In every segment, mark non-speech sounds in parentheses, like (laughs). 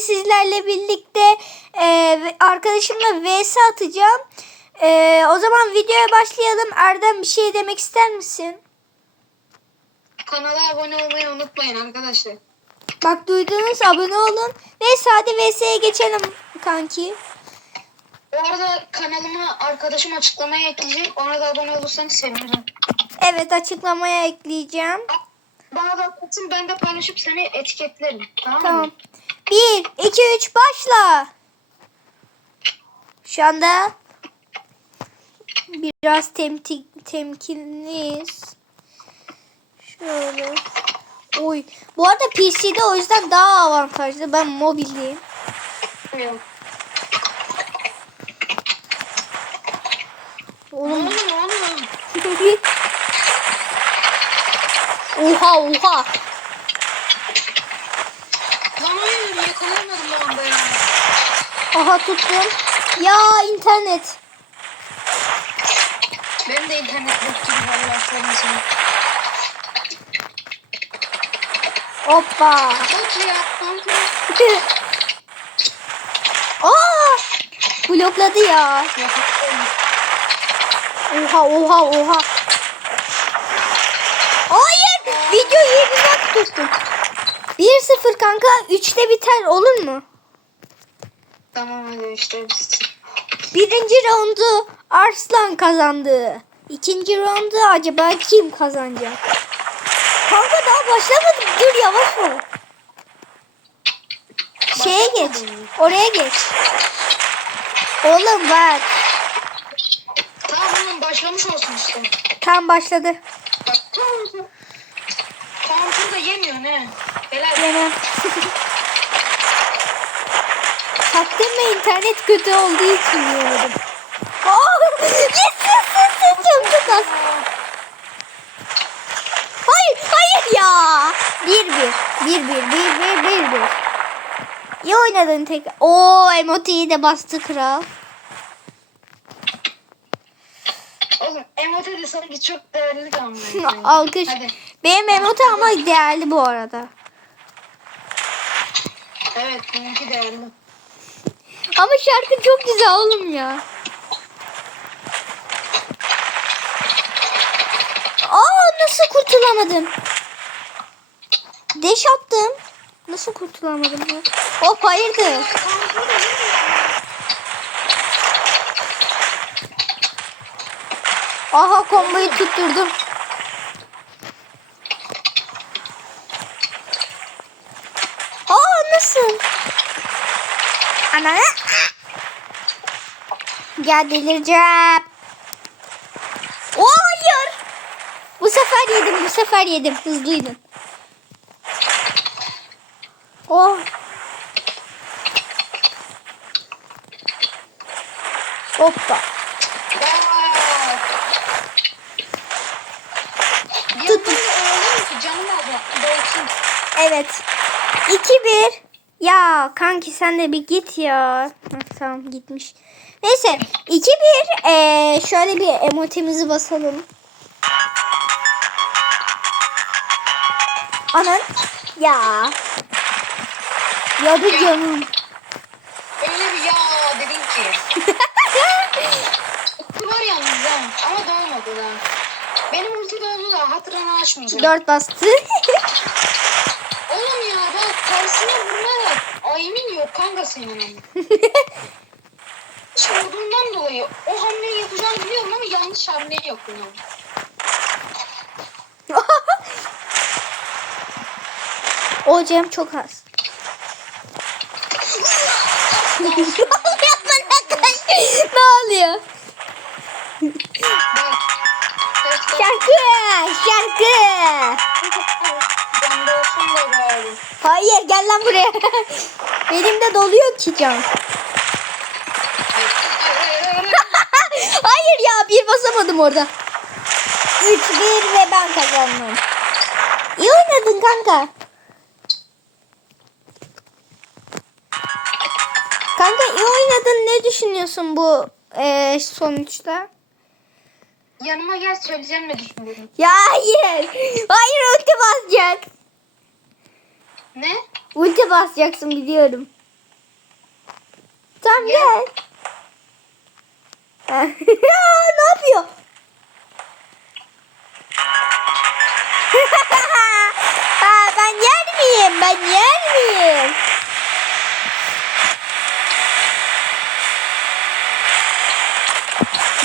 sizlerle birlikte e, arkadaşımla vs atacağım. E, o zaman videoya başlayalım. Erdem bir şey demek ister misin? Kanala abone olmayı unutmayın arkadaşlar. Bak duydunuz abone olun. Neyse hadi vs'ye geçelim kanki. Bu arada kanalıma arkadaşım açıklamaya ekleyecek. Ona da abone olursanız sevinirim. Evet açıklamaya ekleyeceğim. Bana da atın ben de paylaşıp seni etiketlerim. Tamam, Tamam. mı? 1, 2, 3 başla. Şu anda biraz temti, temkinliyiz. Şöyle. Oy. Bu arada PC'de o yüzden daha avantajlı. Ben mobildeyim. Bilmiyorum. Oğlum. Oğlum (laughs) oğlum. oha oha. Lan yakalayamadım o anda ya. Aha tuttum. Ya internet. Benim de internet gibi valla söylemesin. Hoppa. Bot ya. (laughs) Aa! Blokladı ya. Oha oha oha. Hayır. Videoyu yeniden tuttum. 1-0 kanka. 3'te biter olur mu? Tamam hadi işte biz. Birinci roundu Arslan kazandı. İkinci roundu acaba kim kazanacak? Kanka daha başlamadım. Dur yavaş ol. Şeye geç. Oraya geç. Oğlum bak. Tamam oğlum başlamış olsun işte. Tam başladı. Bak tamam. Counter da yemiyor ne? Helal. Yemem. Çaktırma internet kötü olduğu için yemedim. Aa, yes yes yes yes canım çok az. Hayır hayır ya. Bir bir. Bir bir bir bir bir bir. İyi oynadın tek. Oo emotiyi de bastı kral. Oğlum emote de sanki çok değerli kalmıyor. (laughs) Alkış. Hadi. Benim emoti ama değerli bu arada. Evet benimki değerli. Ama şarkı çok güzel oğlum ya. Aa nasıl kurtulamadım? Deş attım. Nasıl kurtulamadım ya? Hop hayırdır? Aha komboyu tutturdum. Aa nasıl? Ana. Gel delireceğim. Oo hayır. Bu sefer yedim, bu sefer yedim. Hızlıydım. Oh. Hoppa. Ki canım abla. Evet. 2-1. Ya kanki sen de bir git ya. Heh, tamam gitmiş. Neyse 2-1. Ee, şöyle bir emotimizi basalım. Anan. Ya. Ya da canım. Öyle bir ya dedin ki. (laughs) Ulti var yalnız ha. Ama dolmadı da. Benim ulti doldu da hatırını açmayacağım. 4 bastı. (laughs) Oğlum ya bak tersine vurma da aimin yok kanka senin vurduğundan (laughs) dolayı o hamleyi yapacağını biliyorum ama yanlış hamleyi yapıyorum. o Cem çok az. (laughs) ne oluyor? Şarkı, şarkı. Hayır gel lan buraya. (laughs) Benim de doluyor ki can. (laughs) Hayır ya bir basamadım orada. 3-1 ve ben kazandım. İyi oynadın kanka. Kanka iyi oynadın. Ne düşünüyorsun bu eee, sonuçta? Yanıma gel söyleyeceğim ne düşünüyorum. Ya hayır. Hayır ulti basacak. Ne? Ulti basacaksın biliyorum. Tamam Gel. (laughs) ne yapıyor? (laughs) ha, ben yer miyim? Ben yer miyim?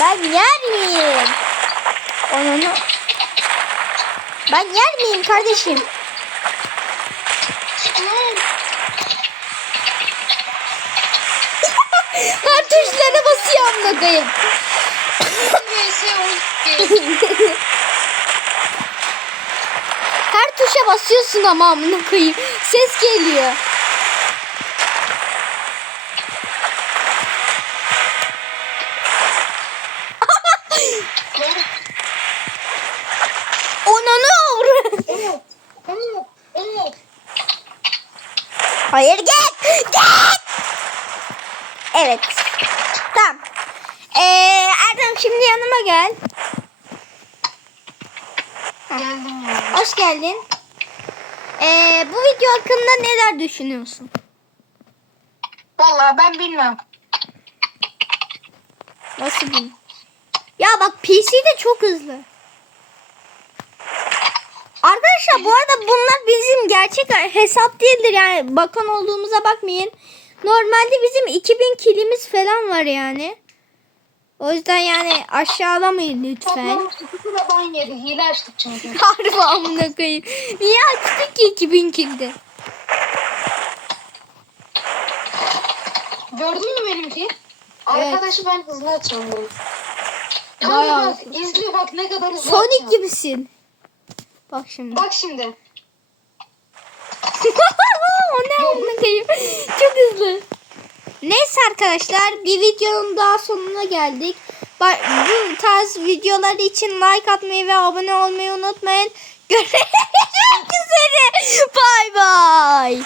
Ben yer miyim? Onu Ben yer miyim kardeşim? Her tuşlara basıyor amına koyayım. vs 12. Her tuşa basıyorsun ama amına koyayım. Ses geliyor. Lan, Onanı avru. Hayır git. Git. Evet. Tamam. Ee, Erdem şimdi yanıma gel. Geldim. Hoş geldin. Ee, bu video hakkında neler düşünüyorsun? Vallahi ben bilmem. Nasıl bileyim? Ya bak PC de çok hızlı. Arkadaşlar bu arada bunlar bizim gerçek hesap değildir yani bakan olduğumuza bakmayın. Normalde bizim 2000 kilimiz falan var yani. O yüzden yani aşağılamayın lütfen. Toplam 2 kilo ban yedi. Hile açtık çünkü. (laughs) Harbi amına koyayım. Niye açtık ki 2000 kilde? Gördün mü benimki? Arkadaşı ben hızlı açıyorum. Bayağı Kanka bak hızlı. izle bak ne kadar hızlı Sonic gibisin. Bak şimdi. Bak şimdi. (laughs) o ne amına koyayım. Çok hızlı. Neyse arkadaşlar bir videonun daha sonuna geldik. Bu tarz videolar için like atmayı ve abone olmayı unutmayın. (laughs) Görüşmek üzere. Bay bay.